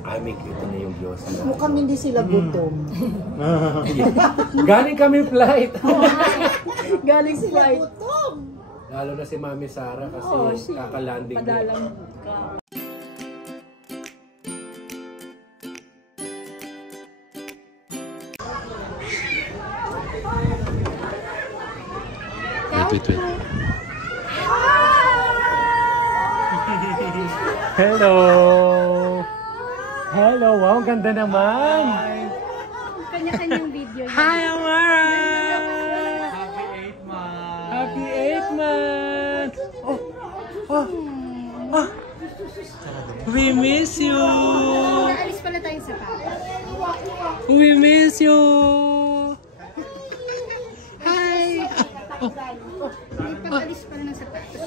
Ay, may cute na yung Diyos. Mukhang hindi sila gutom. Galing kami flight. Galing sila gutom. Lalo na si Mami Sara kasi kakalanding. Padalang ka. Wait. Hello! Hello! Wow, ganda naman! Kanya-kanyang video. Hi, Amara! Happy 8 months! Happy 8 months! Oh! We miss you! Naalis pala tayo sa papa. We miss you! Hi! Pag-alis pala ng sapatos.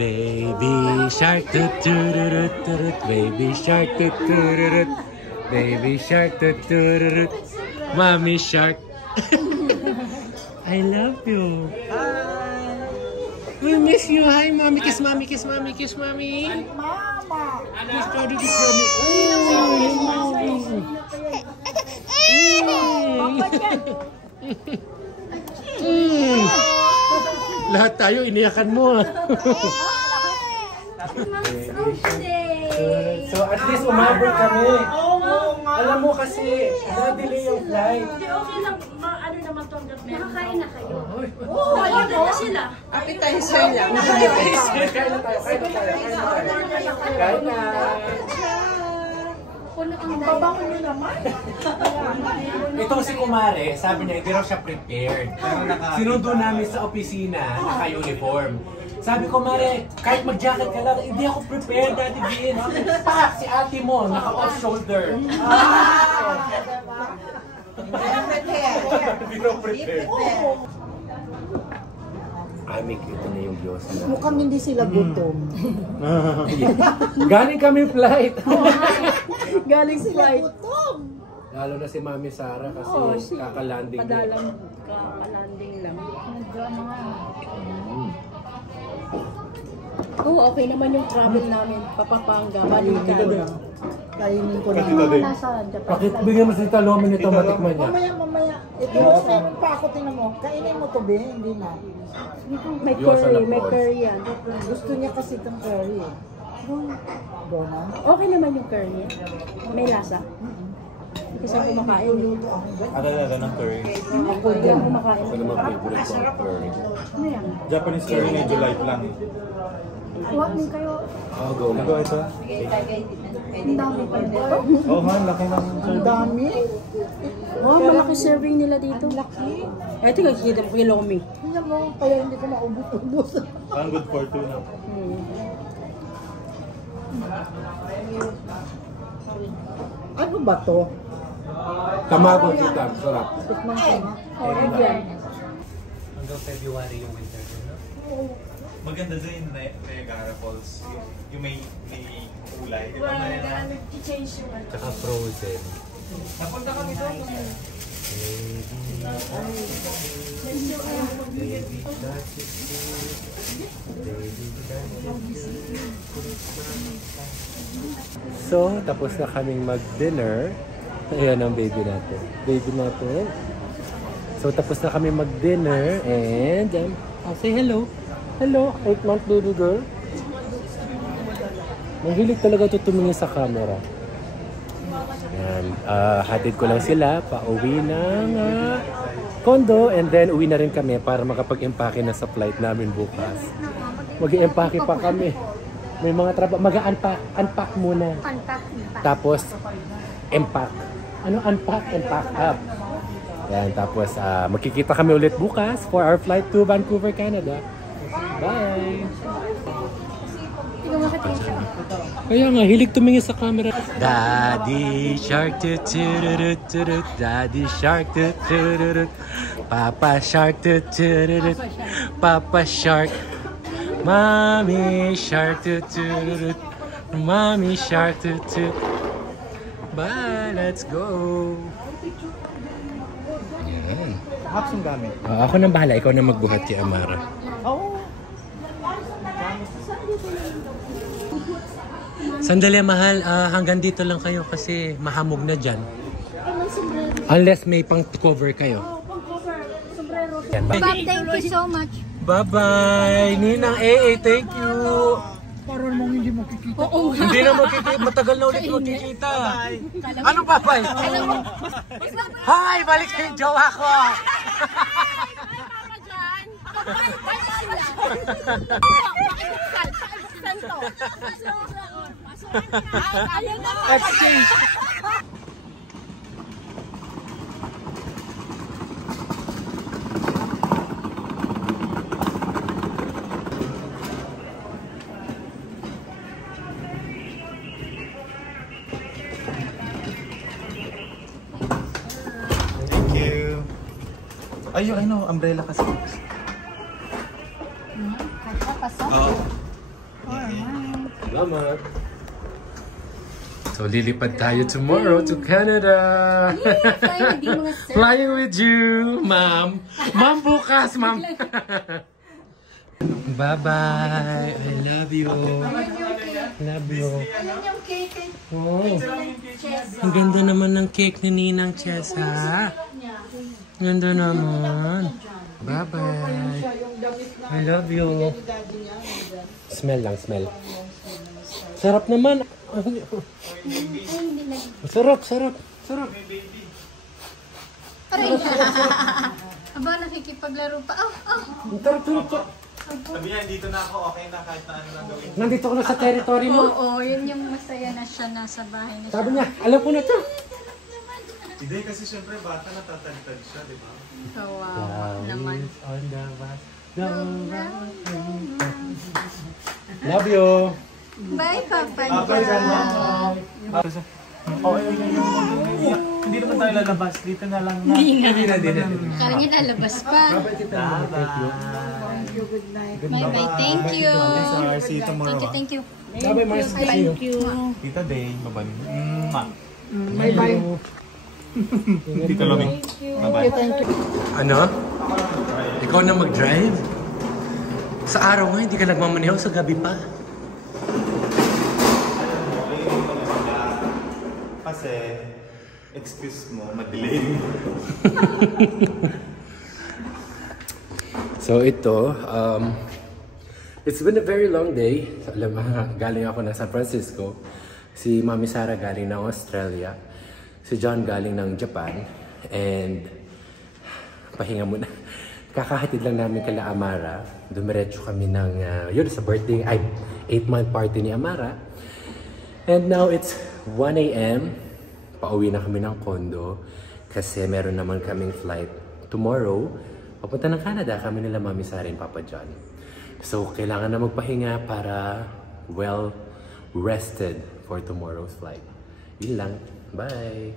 Baby shark, tut-tut-tut-tut, baby shark, tut-tut-tut, baby shark, tut-tut-tut, mommy shark. I love you. We miss you. Hi, mommy. Kiss mommy, kiss mommy, kiss mommy. Mama! Kiss daddy, kiss mommy. Lahat tayo iniyakan mo. So at least umabot kami. Alam mo kasi, na-delay yung flight. Hindi, okay lang. Ano naman to ang gabi? Nakakain na kayo. Oo, ayun na sila. Appetizer lang. Kain na tayo. Kain na. Ang babango nyo naman. Itong si Kumare, sabi niya, hindi raw siya prepared. Sinundo namin sa opisina, naka-uniform. Sabi ko, Mare, kahit mag-jacket ka lang, hindi ako prepared, Daddy Bean. Si ate mo, naka-off-shoulder. Hindi raw prepared. Ay, may cute na yung Diyos. Mukhang hindi sila gutom. Galing kami flight. Galing sila gutom. Lalo na si Mami Sara kasi kakalanding. Padalang ka, kalanding lang. Oo, okay naman yung travel namin. Papapanga, balikan. Kainin ko na. Nasa Japan. Bakit bigyan mo si Talomi nito matikman niya? Mamaya. Ito, meron pa ako, tingnan mo. Kainin mo to, be. Hindi na. May curry yan. Gusto niya kasi itong curry. Go na. Okay naman yung curry niya. May lasa. Kasi ako kumakain. Ada ng curry. Ako din kumakain. Ano naman favorite ko ang curry? Ano yan? Japanese curry medyo light lang eh. Huwag din kayo. Oh, go na. Ito, ito. Ang dami pa dito. Oo nga, laki ng Ang dami. Oh, malaki serving nila dito. Ang laki. Ito nakikita mo kay Lomi. Tingnan mo, kaya hindi ko maubos-ubos. ang good for two na. Ano ba to? Tamago kita, sarap. Tikman ko na. Oh, yan. Hanggang February yung winter din, no? Maganda din yung Niagara Falls. Yung may kulay. Di ba Change yung ano. Tsaka frozen. Napunta kami doon. So, tapos na kaming mag-dinner. Ayan ang baby natin. Baby natin. So, tapos na kami mag-dinner and say hello. Hello, 8-month baby girl. Mahilig talaga ito tumingin sa camera. Ayan, hatid ko lang sila pauwi ng condo and then uwi na rin kami para makapag-empake na sa flight namin bukas. Mag-i-empake pa kami. May mga trabaho. Mag-unpack muna. Tapos, empack. Ano unpack and pack up? Ayan, tapos magkikita kami ulit bukas for our flight to Vancouver, Canada. Bye! Kaya nga, hilig tumingin sa camera. Daddy Shark, tut-tut-tut-tut, Daddy Shark, tut-tut-tut, Papa Shark, tut-tut-tut, Papa Shark, Mommy Shark, tut-tut-tut, Mommy Shark, tut-tut. Bye! Let's go! Ayan. Hapsong gamit. Ako nang bahala, ikaw na magbuhat kay Amara. Oo. Sandali, mahal. Hanggang dito lang kayo kasi mahamog na dyan. Unless may pang-cover kayo. Yan, bye. Bob, thank you so much. Bye-bye! Ninang AA, thank you! Parang mong hindi makikita. Oo. Hindi na magkikita. Matagal na ulit magkikita. Ano pa ba? Hi! Balik sa yung jowa ko! Exchange! Thank you. Ay, yung umbrella kasi. Oo. Salamat! So, lilipad tayo tomorrow to Canada! Flying with you, ma'am! Ma'am, bukas, ma'am! Bye-bye! I love you! Love you! Ayan yung cake. Oh, ang ganda naman ng cake ni Ninang Chessa. Ganda naman. Bye-bye. I love you. Smell lang, smell. Sarap naman. Sarap, sarap, sarap. Aray. Aba, nakikipaglaro pa. Sarap, sarap. Sabi niya, dito na ako, okay na kahit na ano lang gawin. Nandito ko na sa territory mo. Oo, yun yung masaya na siya nasa bahay na siya. Sabi niya, alam ko na to. Hindi, kasi syempre bata natatalitad siya, di ba? Kawawa naman. On the bus. Love you. Bye, Papa. Hindi naman tayo lalabas, dito na lang na. Hindi na. Kala niya lalabas pa. Bye-bye. Thank you. See you tomorrow. Thank you. Bye-bye, Mars. Thank you. Tita Day, babay. Bye-bye. Tita Laming. Bye-bye. Ano? Ikaw na mag-drive? Sa araw nga, hindi ka nagmamaneho, sa gabi pa. Kasi, excuse mo, madilim. So ito, it's been a very long day. Alam mo, galing ako ng San Francisco. Si Mami Sara galing ng Australia. Si John galing ng Japan. And pahinga muna. Kakahatid lang namin kala Amara. Dumiretso kami ng, yun, sa birthday, 8-month party ni Amara. And now it's 1 a.m. Pauwi na kami ng condo. Kasi meron naman kaming flight tomorrow. Papunta ng Canada, kami nila Mami Sara and Papa John. So, kailangan na magpahinga para well-rested for tomorrow's flight. Yun lang. Bye!